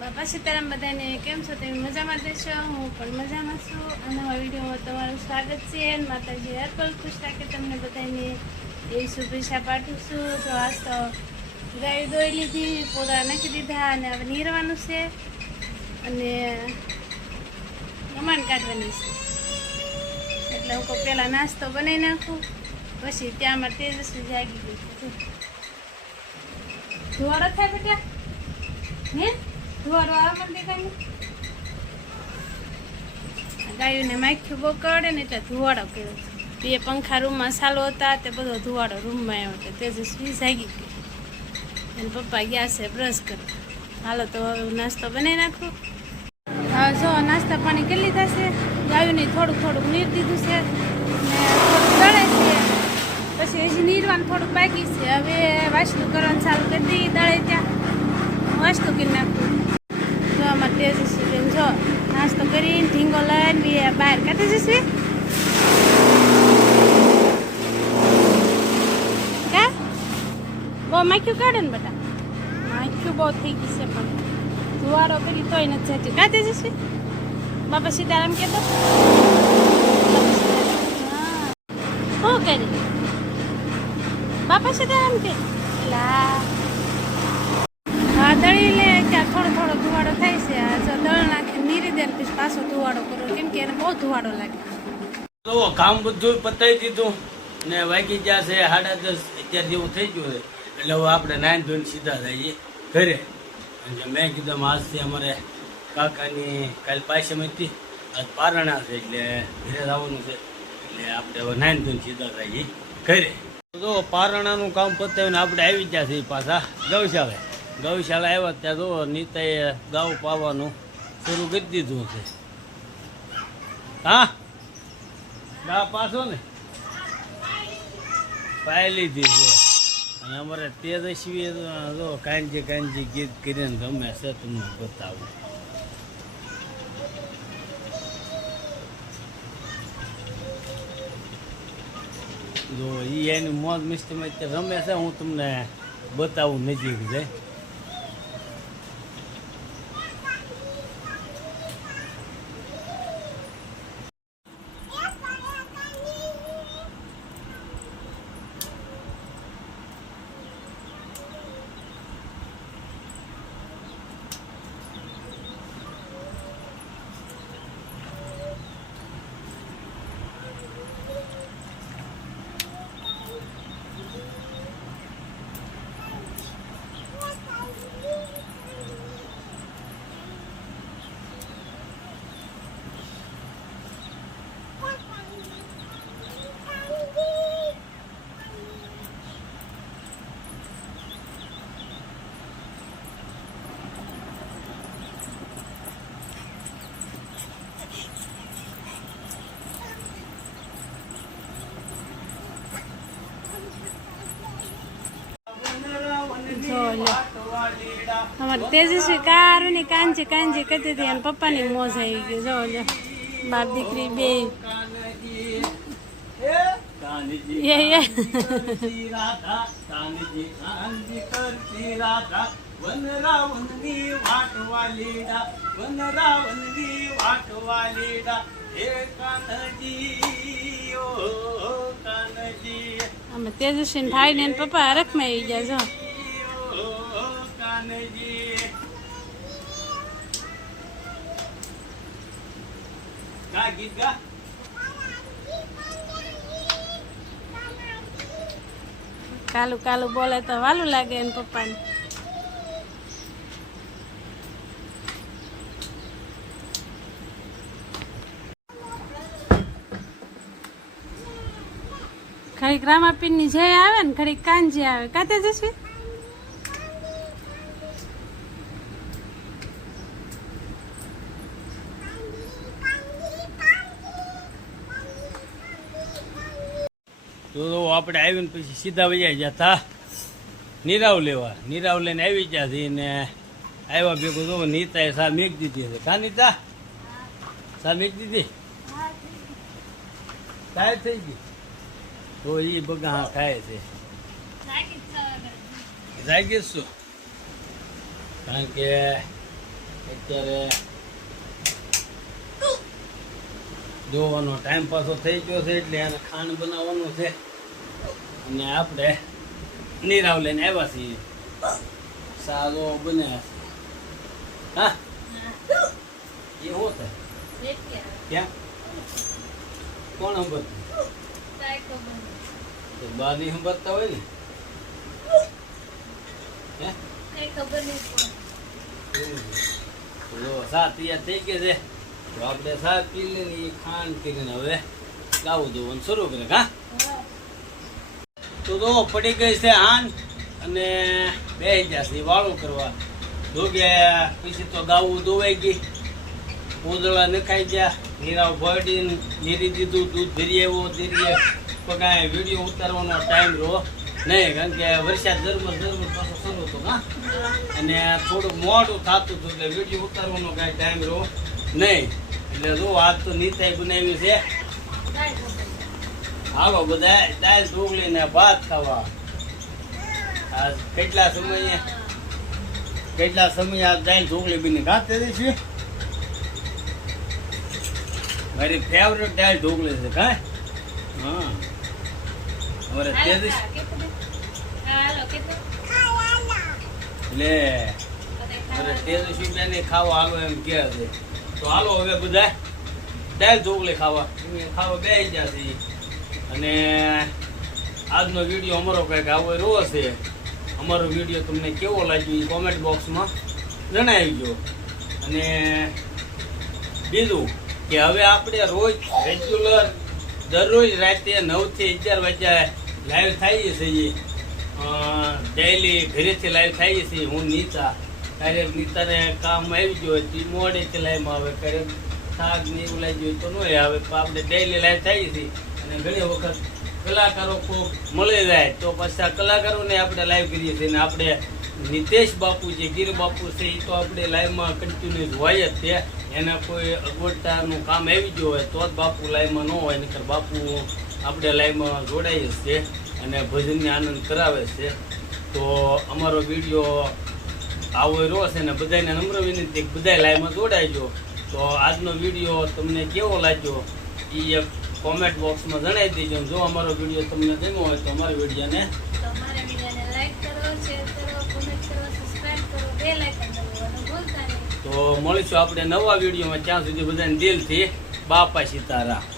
બાપા સીતારામ બધાને કેમ છો? તમે મજામાં દેશો? હું પણ મજામાં છું. અને નવા વિડીયોમાં તમારું સ્વાગત છે. માતાજી હરપલ ખુશ રાખે તમને બધાને એવી શુભેચ્છા પાઠવું છું. તો આજ તો ગાય દોઈ લીધી, પોદા નાખી દીધા અને હવે નીરવાનું છે અને ગમાણ કાઢવાની છે. એટલે હું કહું પહેલાં નાસ્તો બનાવી નાખું, પછી ત્યાંમાં તેજસ્વી જાગી ગઈ. ધોવાડો થાય બેટા? હે ધુવારો આવે મને દેખાય. ગાયોને માખ્યું બહુ કરડે ને એટલે ધુવાડો કર્યો. બે પંખા રૂમમાં ચાલુ હતા તે બધો ધુવાડો રૂમમાં આવ્યો એટલે તેજસ્વી જાગી ગઈ. અને પપ્પા ગયા છે બ્રશ કરવા. હાલો તો નાસ્તો બનાવી નાખું. હા જો નાસ્તા પાણી કરી લીધા છે. ગાયોને થોડુંક થોડુંક નીર દીધું છે ને થોડુંક દળે છે. પછી હજી નીરવાનું થોડુંક બાકી છે. હવે વાસણું કરવાનું ચાલુ કરી દઈએ. દળે ત્યાં વાસણું કરી નાખું. જો અમારે તેજસ્વી બેન જો નાસ્તો કરીને ઢીંગો લઈને બહાર કાઢી જશે. કા બહુ માખ્યું કાઢે ને બેટા? માખ્યું બહુ થઈ ગઈ છે પણ ધુવાડો કરી તોય નથી જતી. કા તેજસ્વી? બાપા સીતારામ કહેતો હા શું કરી? બાપા સીતારામ કે લા હા દળી લે ત્યાં થોડો થોડો ધુવાડો થાય છે. આ જો દળ નાખી નીરી દે પછી પાછો ધુવાડો કરો કેમ કે એને બહુ ધુવાડો લાગે. તો કામ બધું પતાવી દીધું ને વાગી ગયા છે 10:30 અત્યારે જેવું થઈ ગયું છે. એટલે હવે આપણે નાઈન ધોઈને સીધા જઈએ ઘરે. અને મેં કીધું આજથી અમારે કાકાની કાલ પાયસમ હતી, આજ પારણા છે એટલે ઘરે જવાનું છે. એટલે આપણે હવે નાઈન ધોઈને સીધા જઈએ ઘરે. તો પારણાનું કામ પતાવીને આપણે આવી ગયા છીએ પાછા ગૌશાળા. ગૌશાળા આવ્યા ત્યાં જો નીતાએ ગાઉ પાવાનું શરૂ કરી દીધું છે. હા ગા પાછો ને પાઈ લીધી છે. અને અમારે તેજસ્વી જો કાંજી કાંજી ગીત કરીને ગમે છે તમને બતાવું. જો એની મોજ મસ્તીમાં અત્યારે રમે છે. હું તમને બતાવું નજીક જાય. અમારે તેજસ્વી કારું ને કાંજી કાંજી કરતી હતી અને પપ્પાની મોજ આવી ગઈ. જો લો બાપ દીકરી બે અમે તેજસ્વી ને ભાઈ ને પપ્પા હરખમાં આવી ગયા. જો કાલું કાલું બોલે તો વાલું લાગે એને પપ્પાને. ઘડીક રામાપીરની જય આવે ને ઘડીક કાંજી આવે. કાતે જશે તો આપણે આવીને પછી સીધા વૈયા જતા નીરાવ લેવા. નીરાવ લઈને આવી ગયા છે ને આવ્યા ભેગું તો નીતાએ સા મેક દીધી છે. કા નીતા સા મેક દીધી કાય થઈ ગઈ તો એ બગા ખાય છે. જાગીશ છું કારણ કે અત્યારે જોવાનો ટાઈમ પાસો થઈ ગયો છે એટલે એને ખાંડ બનાવવાનું છે અને આપણે નીરાવ લઈને આવ્યા છીએ સારો બને હા એ શું થાય ક્યાં કોણ સંભળતું બાની સંભળતા હોય ને હે ખબર નહીં જો સાત તૈયાર થઈ ગઈ છે તો આપણે સાત પી લઈને એ ખાંડ કરીને હવે લાવું દઉં શરૂ કરે હા તો જો પડી ગઈ છે આન અને બે જશે વાળું કરવા જોકે પછી તો ગાવું દોવાઈ ગઈ ઉદળા નખાઈ ગયા નીરાવ ભરીને નીરી દીધું દૂધ ભરી આવ્યો ધીરે તો કાંઈ વિડીયો ઉતારવાનો ટાઈમ રહ્યો નહીં કારણ કે વરસાદ ઝરમર પાછો શરૂ હતો હા અને થોડુંક મોડું થતું હતું એટલે વિડીયો ઉતારવાનો કાંઈ ટાઈમ રહ્યો નહીં એટલે જો આજ તો નીતાઈ બનાવી છે હાલો બધા દાળ ઢોકળી ને ભાત ખાવા આજ કેટલા સમયે આ દાળ ઢોકળી બની ખાતે છે મારી ફેવરેટ દાળ ઢોકળી છે કાંઈ હા અમારે તેજસ લે અરે તેજસ્વી બેન ખાવા હાલો એમ કે છે તો હાલો હવે બધા દાળ ઢોકળી ખાવા બે જશે અને આજનો વિડીયો અમારો કંઈક આવો રહ્યો છે અમારો વિડીયો તમને કેવો લાગ્યો એ કોમેન્ટ બોક્સમાં જણાવજો અને બીજું કે હવે આપણે રોજ રેગ્યુલર દરરોજ રાતે 9 થી 11 વાગ્યા લાઈવ થઈએ છીએ ડેઈલી ઘરેથી લાઈવ થઈએ છીએ હું નીતા ક્યારેક નીતાને કામ આવી ગયો હોય મોડેથી લાઈવમાં આવે ક્યારેક થાક ને એવું લાગી ગયું તો ન આવે આપણે ડેઈલી લાઈવ થઈએ છીએ અને ઘણી વખત કલાકારો ખૂબ મળી જાય તો પછી આ કલાકારોને આપણે લાઈવ કરીએ છીએ અને આપણે નિતેશ બાપુ જે ગીર બાપુ છે એ તો આપણે લાઈવમાં કન્ટિન્યુઅસ હોય જ છે એને કોઈ અગવડતાનું કામ આવી ગયું હોય તો જ બાપુ લાઈવમાં ન હોય નહીંતર બાપુ આપણે લાઈવમાં જોડાઈએ છે અને ભજનને આનંદ કરાવે છે તો અમારો વિડીયો આવો રહ્યો છે ને બધાને નમ્ર વિનંતી બધા લાઈવમાં જોડાઈજો તો આજનો વિડીયો તમને કેવો લાગ્યો એ એક કોમેન્ટ બોક્સમાં જણાવી દેજો જો અમારો વિડીયો તમને ગમ્યો હોય તો અમારા વિડીયોને લાઈક કરો શેર કરો કોમેન્ટ કરો સબસ્ક્રાઇબ કરો બેલ આઇકન દબાવવાનું ભૂલતા નહીં તો મળીશું આપણે નવા વિડીયોમાં ત્યાં સુધી બધાને દિલથી બાપા સીતારામ